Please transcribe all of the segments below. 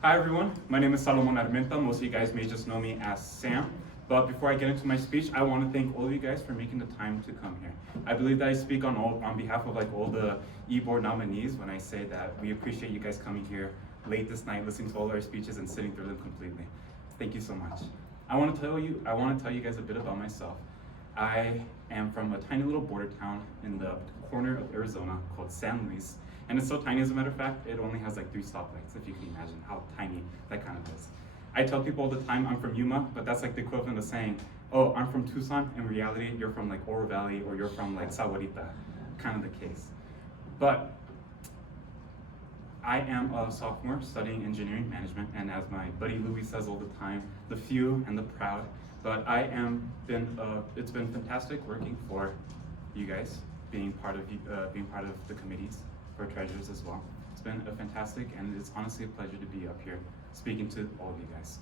Hi everyone, my name is Salomon Armenta. Most of you guys may just know me as Sam. But before I get into my speech, I want to thank all of you guys for making the time to come here. I believe that I speak on behalf of all the e-board nominees when I say that we appreciate you guys coming here late this night, listening to all our speeches and sitting through them completely. Thank you so much. I want to tell you guys a bit about myself. I am from a tiny little border town in the corner of Arizona called San Luis. And it's so tiny, as a matter of fact, it only has 3 stoplights, if you can imagine how tiny that kind of is. I tell people all the time I'm from Yuma, but that's like the equivalent of saying, oh, I'm from Tucson. In reality, you're from Oro Valley, or you're from Sahuarita, kind of the case. But I am a sophomore studying engineering management, and as my buddy Louis says all the time, the few and the proud. But it's been fantastic working for you guys, being part of the committees for treasurers as well. It's been a fantastic, and it's honestly a pleasure to be up here speaking to all of you guys.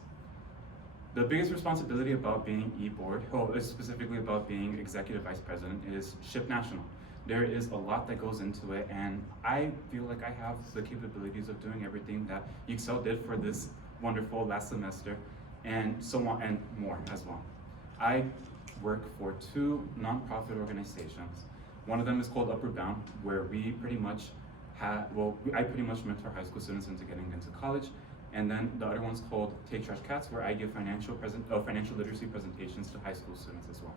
The biggest responsibility about being e-board, specifically about being executive vice president, is SHPE National. There is a lot that goes into it, and I feel like I have the capabilities of doing everything that UXL did for this wonderful last semester, and so on and more as well. I work for 2 nonprofit organizations. One of them is called Upward Bound, where we pretty much I pretty much mentor high school students into getting into college. And then the other one's called Take Trash Cats, where I give financial literacy presentations to high school students as well.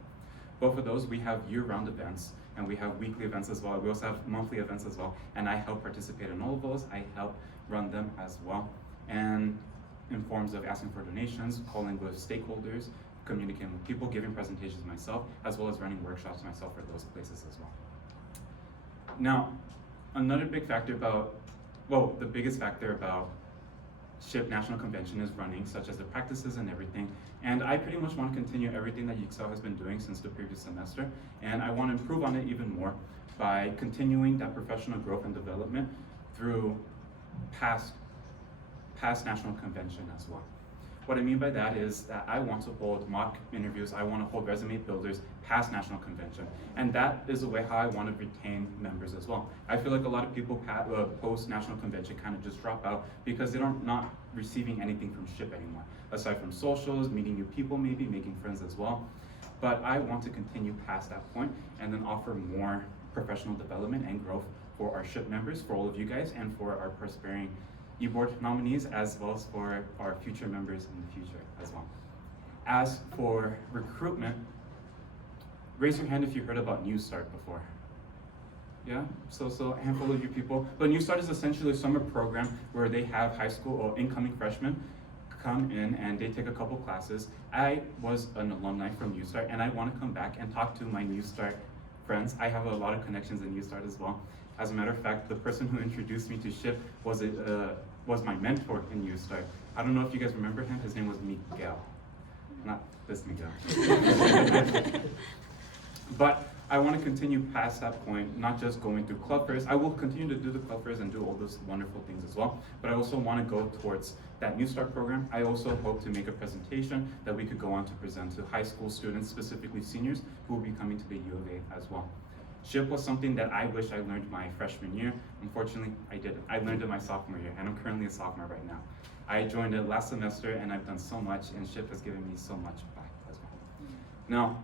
Both of those, we have year-round events, and we have weekly events as well. We also have monthly events as well, and I help participate in all of those. I help run them as well, and in forms of asking for donations, calling with stakeholders, communicating with people, giving presentations myself, as well as running workshops myself for those places as well. Now, another big factor the biggest factor about SHPE National Convention is running, such as the practices and everything. And I pretty much want to continue everything that UXL has been doing since the previous semester. And I want to improve on it even more by continuing that professional growth and development through past national convention as well. What I mean by that is that I want to hold mock interviews, I want to hold resume builders past national convention. And that is a way how I want to retain members as well. I feel like a lot of people post national convention kind of just drop out because they're not receiving anything from SHPE anymore. Aside from socials, meeting new people maybe, making friends as well. But I want to continue past that point and then offer more professional development and growth for our SHPE members, for all of you guys, and for our prospering e-board nominees, as well as for our future members in the future as well. As for recruitment, raise your hand if you heard about New Start before. Yeah, so a handful of you people. But New Start is essentially a summer program where they have high school or incoming freshmen come in and they take a couple classes. I was an alumni from New Start, and I want to come back and talk to my New Start friends. I have a lot of connections in New Start as well. As a matter of fact, the person who introduced me to SHPE was my mentor in New Start. I don't know if you guys remember him. His name was Miguel, not this Miguel. But I want to continue past that point, not just going through club fairs. I will continue to do the club fairs and do all those wonderful things as well. But I also want to go towards that New Start program. I also hope to make a presentation that we could go on to present to high school students, specifically seniors, who will be coming to the U of A as well. SHPE was something that I wish I learned my freshman year. Unfortunately, I didn't. I learned it my sophomore year, and I'm currently a sophomore right now. I joined it last semester, and I've done so much, and SHPE has given me so much back as well. Now,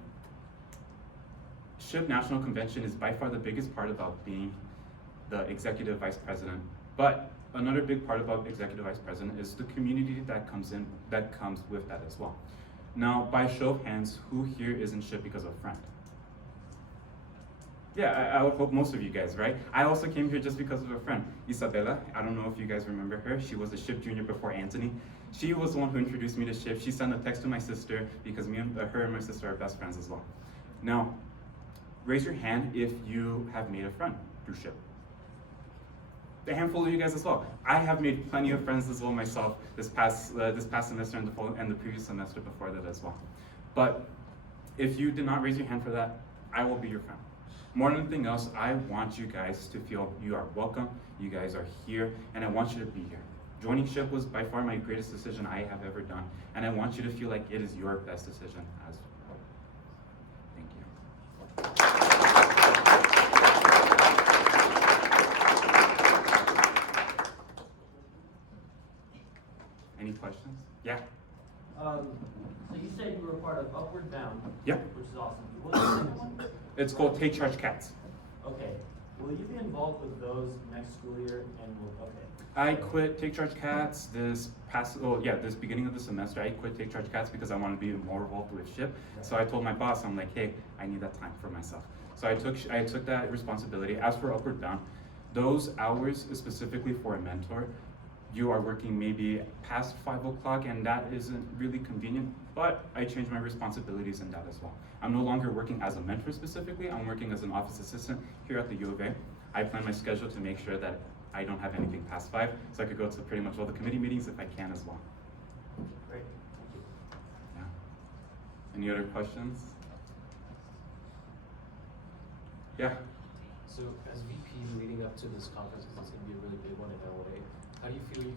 SHPE National Convention is by far the biggest part about being the executive vice president, but another big part about executive vice president is the community that comes with that as well. Now, by show of hands, who here is in SHPE because of a friend? Yeah, I would hope most of you guys, right? I also came here just because of a friend, Isabella. I don't know if you guys remember her. She was a SHPE junior before Anthony. She was the one who introduced me to SHPE. She sent a text to my sister because her and my sister are best friends as well. Now, raise your hand if you have made a friend through SHPE. A handful of you guys as well. I have made plenty of friends as well myself this past semester and the previous semester before that as well. But if you did not raise your hand for that, I will be your friend. More than anything else, I want you guys to feel you are welcome, you guys are here, and I want you to be here. Joining SHPE was by far my greatest decision I have ever done, and I want you to feel like it is your best decision as well. Thank you. Any questions? Yeah. So you said you were a part of Upward Bound. Yeah. Which is awesome. What was the second one? It's called Take Charge Cats. Okay. Will you be involved with those next school year? Okay. I quit Take Charge Cats this beginning of the semester. I quit Take Charge Cats because I wanted to be more involved with SHPE. So I told my boss, I'm like, hey, I need that time for myself. So I took that responsibility. As for Upward Bound, those hours is specifically for a mentor. You are working maybe past 5 o'clock, and that isn't really convenient, but I changed my responsibilities in that as well. I'm no longer working as a mentor specifically, I'm working as an office assistant here at the U of A. I plan my schedule to make sure that I don't have anything past 5, so I could go to pretty much all the committee meetings if I can as well. Great, thank you. Yeah. Any other questions? Yeah. So as VP leading up to this conference, because it's going to be a really big one in LA, how do you feel you